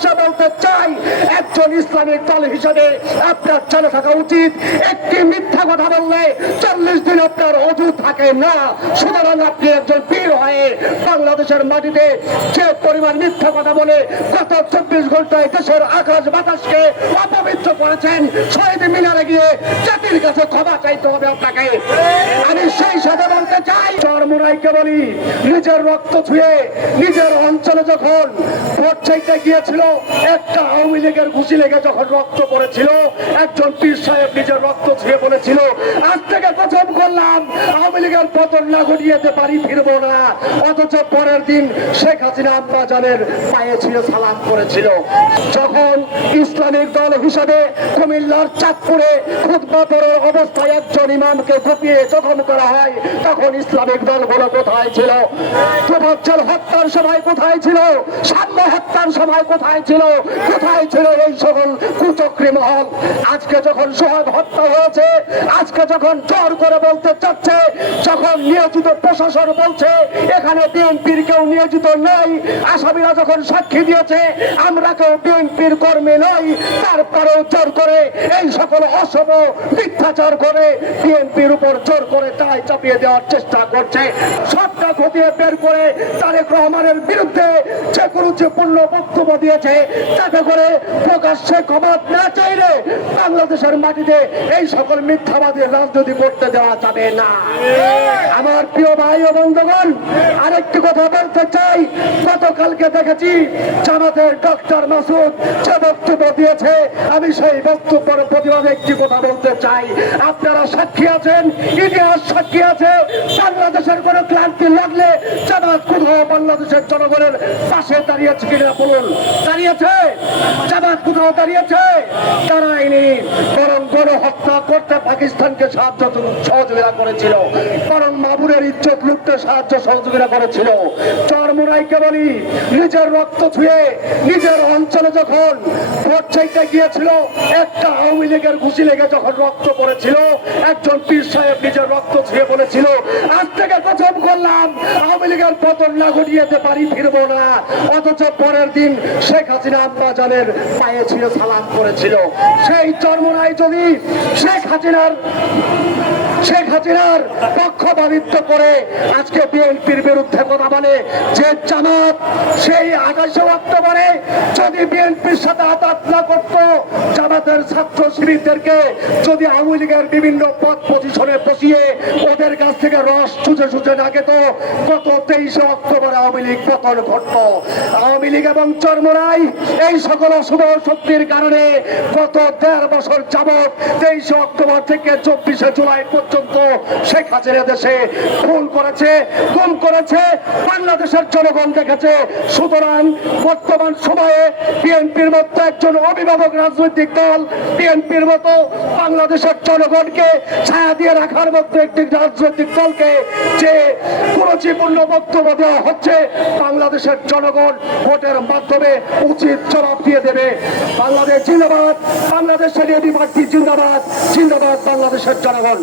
প্রকাশ্যে বলতে চাই, একজন ইসলামিক দল হিসেবে আপনার জানা থাকা উচিত। একটি মিথ্যা কথা বললে চল্লিশ দিন আপনার অজু থাকে না। সুতরাং আপনি একজন বীর হয়ে বাংলাদেশের মাটিতে যে পরিমাণ মিথ্যা কথা বলে গত চব্বিশ ঘন্টায় দেশের আকাশ বাতাসকে অপবিত্র করেছেন, শহীদ মিনারে গিয়ে জাতির কাছে ক্ষমা চাইতে হবে আপনাকে। আমি সেই সাথে বলতে চাই। চরমুরাইকে বলি, নিজের রক্ত ছুঁয়ে নিজের অঞ্চলে যখন ভোট চাইতে গিয়েছিল, একটা আওয়ামী লীগের ঘুষি লেগে যখন রক্ত পড়েছিল, একজন পীর সাহেব নিজের রক্ত ছুঁয়ে বলেছিল, আজ থেকে প্রথম করলাম, আওয়ামী লীগের পতন না ঘটিয়েতে পারি ফিরব না। অথচ পরের দিন শেখ হাসিনা আব্বা পায়ে ছিল, সালাম করেছিল। যখন ইসলামিক দল হিসাবে কুমিল্লার চাঁদপুরে খুতবা অবস্থায় একজন ইমামকে কুপিয়ে জখম করা হয়। তখন ইসলামিক দলগুলো কোথায় ছিল? তোফাজ্জল হত্যার সময় কোথায় ছিল? সাম্য হত্যার সময় কোথায় ছিল? কোথায় ছিল এই সকল কুচক্রী মহল? আজকে যখন সোহাগ হত্যা হয়েছে, আজকে যখন জোর করে বলতে চাচ্ছে, যখন নিয়োজিত প্রশাসন বলছে, এখানে বিএনপির কেউ নিয়োজিত নেই, আসামিরা যখন সাক্ষী দিয়েছে, আমরা কেউ বিএনপির কর্মী নই, তারপরেও জোর করে এই সকল অসম মিথ্যাচার করে বিএনপির উপর জোর করে তাই চাপিয়ে দেওয়ার চেষ্টা করছে। সবটা খতিয়ে বের করে তারেক রহমানের বিরুদ্ধে যে কোনো যে পূর্ণ বক্তব্য দিয়েছে, তাতে করে প্রকাশ্যে ক্ষমা না চাইলে বাংলাদেশের মাটিতে এই সকল মিথ্যাবাদী রাজনীতি করতে দেওয়া যাবে না। আমার প্রিয় ভাই ও বন্ধুগণ, আরেকটি কথা বলতে চাই। গতকালকে দেখেছি জামাতের ডক্টর মাসুদ যে বক্তব্য দিয়েছে। আমি সেই বক্তব্যের প্রতিবাদে একটি কথা বলতে চাই। আপনারা সাক্ষী আছেন? ইতিহাস সাক্ষী আছে। বাংলাদেশের কোনো ক্লান্তি লাগলে জামাত কোথাও বাংলাদেশের জনগণের পাশে দাঁড়িয়েছে কিনা বলুন। দাঁড়িয়েছে? জামাত কোথাও দাঁড়িয়েছে? দাঁড়ায়নি। বরং গণহত্যা করতে পাকিস্তানকে সাহায্য সহযোগিতা করেছিল। বরং মামুনের সাহায্য সহযোগিতা করেছিল। চরমুরাইকে বলি, নিজের রক্ত ছুঁয়ে নিজের অঞ্চলে যখন ভোট চাইতে গিয়েছিল, একটা আওয়ামী লীগের ঘুষি লেগে যখন রক্ত পড়েছিল, একজন পীর সাহেব নিজের রক্ত ছুঁয়ে বলেছিল, আজ থেকে প্রথম করলাম, আওয়ামী লীগের পতন না ঘটিয়েতে পারি ফিরবো না। অথচ পরের দিন শেখ হাসিনা আব্বা জানের পায়ে ছিল সালাম করেছিল। সেই চরমরাই যদি শেখ হাসিনার শেখ হাসিনার পক্ষপাতিত্ব করে আজকে বিএনপির বিরুদ্ধে কথা বলে যে জামাত সেই আকাশে অক্টোবরে যদি বিএনপির সাথে আঘাত না করত, জামাতের ছাত্র শিবিরদেরকে যদি আওয়ামী লীগের বিভিন্ন পদ পজিশনে বসিয়ে ওদের কাছ থেকে রস চুচে চুচে না খেত, গত তেইশে অক্টোবর আওয়ামী লীগ পতন ঘটত আওয়ামী লীগ এবং চর্মরাই এই সকল অশুভ শক্তির কারণে গত দেড় বছর যাবৎ তেইশে অক্টোবর থেকে চব্বিশে জুলাই পর্যন্ত শেখ হাসিনা দেশে খুন করেছে, গুম করেছে, বাংলাদেশের জনগণ দেখেছে। সুতরাং বর্তমান সময়ে বিএনপির মতো একজন অভিভাবক রাজনৈতিক দল, বিএনপির মতো বাংলাদেশের জনগণকে ছায়া দিয়ে রাখার মতো একটি রাজনৈতিক দলকে যে কুরুচিপূর্ণ বক্তব্য দেওয়া হচ্ছে, বাংলাদেশের জনগণ ভোটের মাধ্যমে উচিত জবাব দিয়ে দেবে। বাংলাদেশ জিন্দাবাদ। বাংলাদেশের এটি পার্টি জিন্দাবাদ। জিন্দাবাদ বাংলাদেশের জনগণ।